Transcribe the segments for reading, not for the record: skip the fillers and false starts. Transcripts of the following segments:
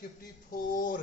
54।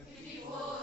54।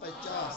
50,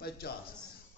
50,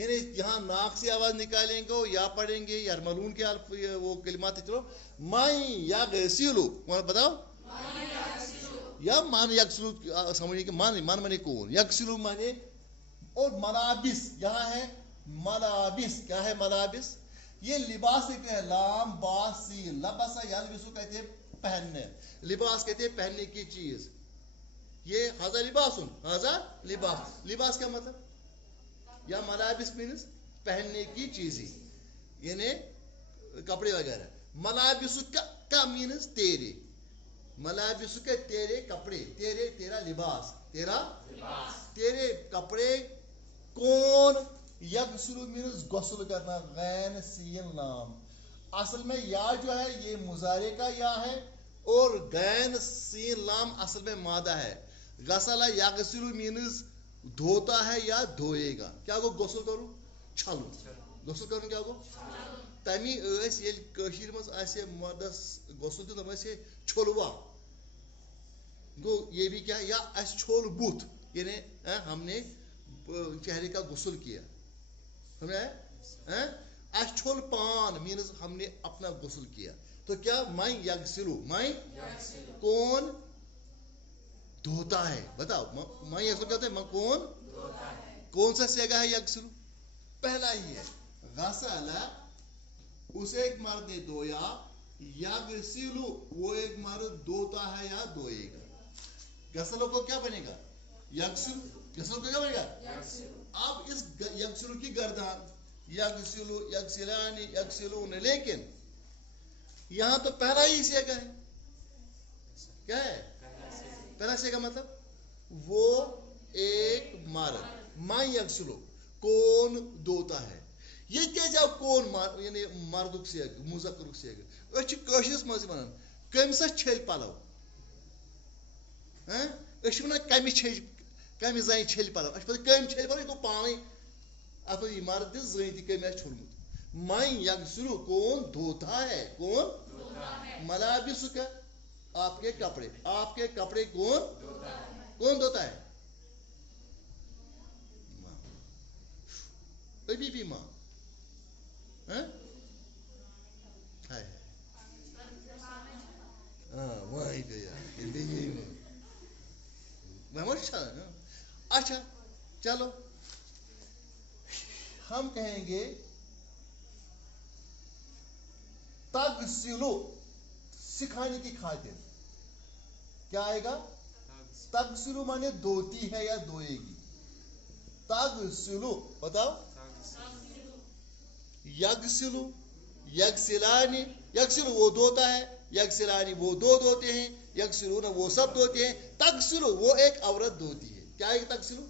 یعنی یہاں ناک سے آواز نکالیں گے یا پڑھیں گے یرملون کے وہ کلمات چلو مائی یا غسیلو بتاؤ یا مان یکسلو سمجھیں کہ مان مانے کون یکسلو مانے اور ملابس یہاں ہے ملابس کیا ہے ملابس یہ لباس کہتے ہیں لام باس سی لباسا یلبسو کہتے ہیں پہننے لباس کہتے ہیں پہننے کی چیز یہ ہذا لباسن ہذا لباس لباس کیا مطلب یا ملابس مینس پہننے کی چیزیں یعنی کپڑے وغیرہ ملابس کا مینس تیرے ملابس کے تیرے کپڑے تیرا لباس تیرے کپڑے کون یغسل مینس غسل کرنا غین سین لام اصل میں یا جو ہے یہ مضارع کا یا ہے اور غین سین لام اصل میں مادہ ہے غسل یغسل مینس دھوتا ہے یا دھوئے گا کیا گو غسل کروں چھلو غسل کروں کیا گو تمی ایس یل کشیر مز ایسے مردس غسل دن ایسے چھلوا گو یہ بھی کیا یا ایس چھول بوت یعنی ہم نے چہرے کا غسل کیا ہم نے ایس چھول پان مینز ہم نے اپنا غسل کیا تو کیا مائی یغسلو مائی کون دھوتا ہے بتاؤ مائی یغسلو کہتے ہیں کون سا سیگا ہے یغسلو پہلا ہی ہے غسل اسے ایک مرد نے دھویا یغسلو وہ ایک مرد دھوتا ہے یا دھوئے گا غسلو کو کیا بنے گا غسلو کو کیا بنے گا اب اس یغسلو کی گردان یغسلو یغسلانی یغسلون لیکن یہاں تو پہلا ہی سیگا ہے کیا ہے پہلا سیگا مطلب وہ ایک مرد ماں یغسلو کون دھوتا ہے یہ کیا کون یعنی مردک سیگ مذکرک سیگ اچھ کشرس مز ونان کم سا چھل پلو اچھ ونان کمہ زنہِ چھل پلو اچھ پتہ کم چھل پلو یہ گو پانے اتھ یہ مرد زنہِ تہ کم چھلمت ماں یغسلو کون دھوتا ہے کون ملابس کا آپ کے کپڑے کون دھوتا ہے ابھی بھی ماں وہیں گیا اچھا چلو ہم کہیں گے تغسلو سکھانے کی خاطر کیا آئے گا تغسلو مانے دھوتی ہے یا دھوئے گی تغسلو بتاؤ یغسلو یغسلانی یغسلو وہ دھوتا ہے یغسلانی وہ دو دھوتے ہیں یغسلون وہ سب دھوتے ہیں تغسلو وہ ایک عورت دھوتی ہے کیا ہے تغسلو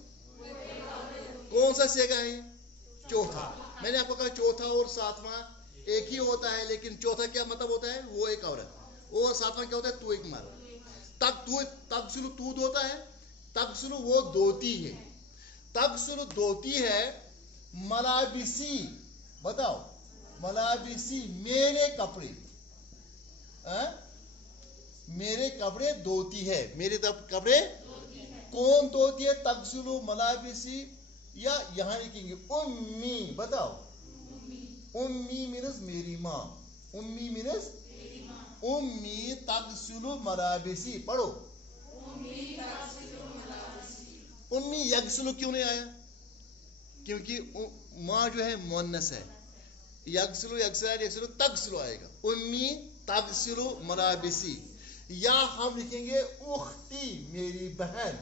کون سا سیگا ہے چوتھا میں نے آپ کو کہا چوتھا اور ساتواں ایک ہی ہوتا ہے لیکن چوتھا کیا مطلب ہوتا ہے وہ ایک عورت اور ساتواں کیا ہوتا ہے تو ایک مرد تغسلو تو دھوتا ہے تغسلو وہ دھوتی ہے تغسلو دھوتی ہے ملابسی بتاؤ ملابسی میرے کپڑے دھوتی ہے میرے کپڑے کون دھوتی ہے تغسلو ملابسی یا یہاں لکھیں گے امی بتاؤ امی مینس میری ماں امی مینس امی تغسلو ملابسی پڑھو امی یغسلو کیوں نہیں آیا کیونکہ ماں جو ہے مؤنث ہے یغسلو یغسلان یغسلو تغسلو آئے گا امی تغسلو ملابسی یا ہم لکھیں گے اختی میری بہن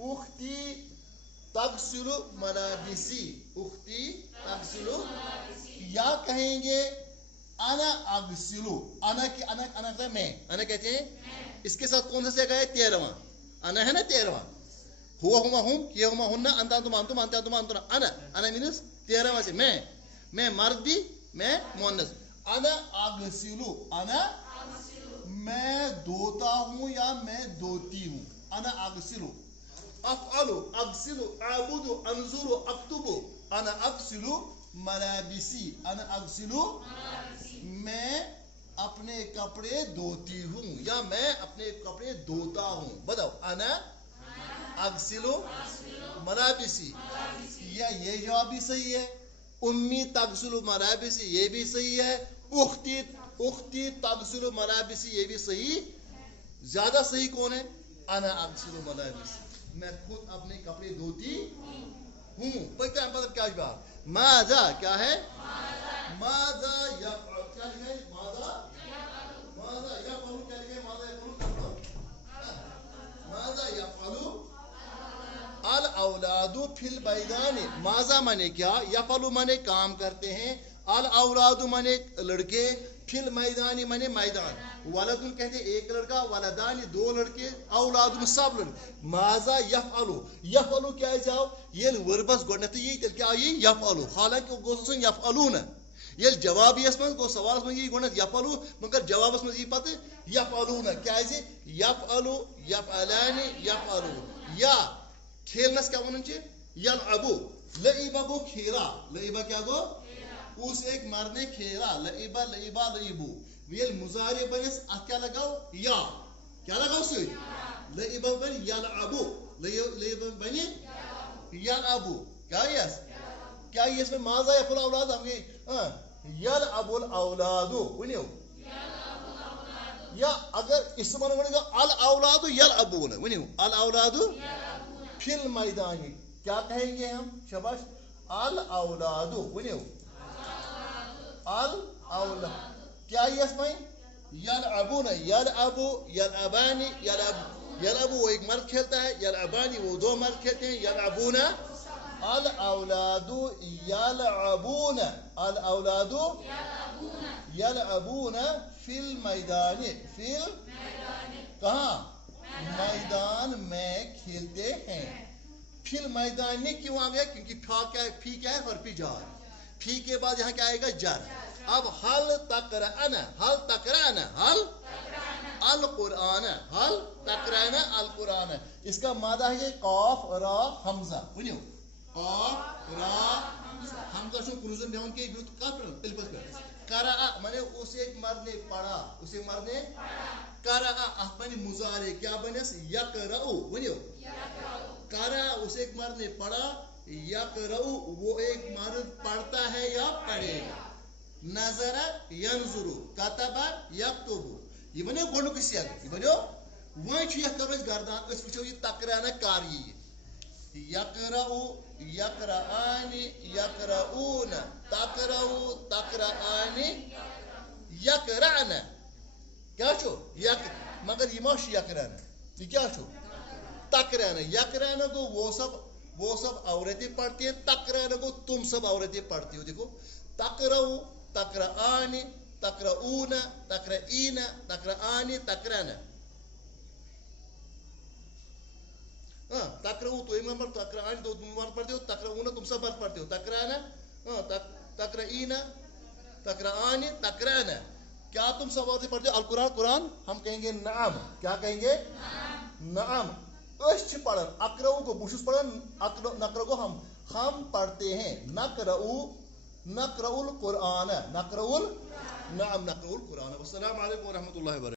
اختی تغسلو ملابسی اختی تغسلو یا کہیں گے انا اغسلو انا میں انا کہتے ہیں اس کے ساتھ کون سا سیگا ہے 13واں انا ہے نا 13واں ہوا ہما ہم یہ ہما ہننا انتا تم انتم انتا تم انتم انا مینس 13واں سے میں مرد بھی میں مؤنث انا اغسلو انا میں دھوتا ہوں یا میں دھوتی ہوں انا اغسلو افعلو اغسلو اعبدو انظرو اکتبو انا اغسلو ملابسی انا اغسلو میں اپنے کپڑے دھوتی ہوں یا میں اپنے کپڑے دھوتا ہوں بتاؤ انا اغسلو ملابسی، یہ جواب بھی صحیح ہے. امی تغسلو ملابسی یہ بھی صحیح ہے. اختی تغسلو ملابسی یہ بھی صحیح. زیادہ صحیح کون ہے؟ انا اغسلو ملابسی، میں خود اپنے کپڑے دھوتی ہوں. پتہ مطلب کیا بات؟ ماذا کیا ہے؟ ماذا یفعل کیا ہے؟ ماذا یفعل کیا ہے؟ ماذا یفعل الاولاد فی المیدان. ماذا مانے کیا، یفعل مانے کام کرتے ہیں، الاولاد مانے لڑکے، فی المیدان مانے میدان. ولد کہتے ہیں ایک لڑکا، ولدان دو لڑکے، اولاد سب لڑکے. ماذا یفعل، یفعل کیا جاؤ یہ وربس گۄڈنیتھ یی تیل کیا یی یفعل، حالانکہ گوس یفعلون یل جواب یس من گو سوالس من یی گۄڈنیتھ یفعل مگر جوابس من یی پتہ یفعلون کیازِ یفعل یفعلان یفعلون. یا کھیلنس کیا ونان چھ یلعبو، لعبہ گو کھیلا، لعبہ کیا گو اس ایک مرد نے کھیلا، لعبہ لعبہ لعبو. یل مضارع بنس ات کیا لگاو یا کیا لگاو سی لعبہ بن یلعبو، لعبہ بن یلعبو. کیا یس کیا اس میں ماذا یفعل الاولاد ہم گئے یلعب الاولاد ونیو. یا اگر اس من ون گا الاولاد یلعبون ونیو الاولاد فی المیدان. کیا کہیں گے ہم؟ شباش الاولاد ونیو الاولاد. کیا یس میں یلعبون، یلعبو یلعبان یلعبو وہ ایک مرد کھیلتا ہے، یلعبانی وہ دو مرد کھیلتے ہیں، یلعبون الاولاد یلعبون، الاولاد یلعبون فی المیدان، فی کہاں میدان میں کھیلتے ہیں. فی المیدان کیوں آ گیا؟ کیونکہ فی کیا ہے حرف جار، فی کے بعد یہاں کیا آئے گا جر. اب حل تقرأنا، حل تقرأنا، حل القرآن، حل تقرأنا القرآن. اس کا مادہ ہے قاف را حمزہ ونیو قاف را حمزہ شو کنوزن دیون کے بیوت کافر الفاظ پر قرأ مانے اس ایک مرد نے پڑھا، اسے مرد نے قرأ اپنی مضارع کیا بنس یقرأ ونیو قرأ اس ایک مرد نے پڑھا، یقرأ وہ ایک مرد پڑھتا ہے یا پڑھے گا. نظر ینظر، کتب یکتب. یہ بنو گۄڈنیُک سیاق، یہ بنو وۄنۍ چھُ یتھ کرو أسۍ گردان، أسۍ وٕچھو یہِ تقرانا کر یی. یقرأ یقرأان یقرؤون، تقرأ تقرأان یقرأن. کیا چھو یک مگر یہ ما چھُ یقرأن، یہ کیا چھو تقرأنا. یقرأنا گو وہ سب عورتیں پڑھتی ہیں، تقرأنا گو تم سب عورتیں پڑھتی ہو. دیکھو تقرأ تقرأان تقرؤون تقرئین تقرأان تقرأن. تقرأ تو ایک مرد تقرأان دو مرد پڑھتے ہو، تقرؤون تم سب مرد پڑھتے ہو، تقرأن تقرئین تقرأان تقرأن. کیا تم سب عورتیں پڑھتے ہو القرآن؟ قرآن ہم کہیں گے نعم. کیا کہیں گے؟ نعم. اس چھ پڑھن اقرأ کو بوشس پڑھن، نقرأ کو ہم پڑھتے ہیں. نقرأ القرآن، نقرأ نعم نقرأ القرآن. والسلام علیکم ورحمۃ اللہ وبرکاتہ.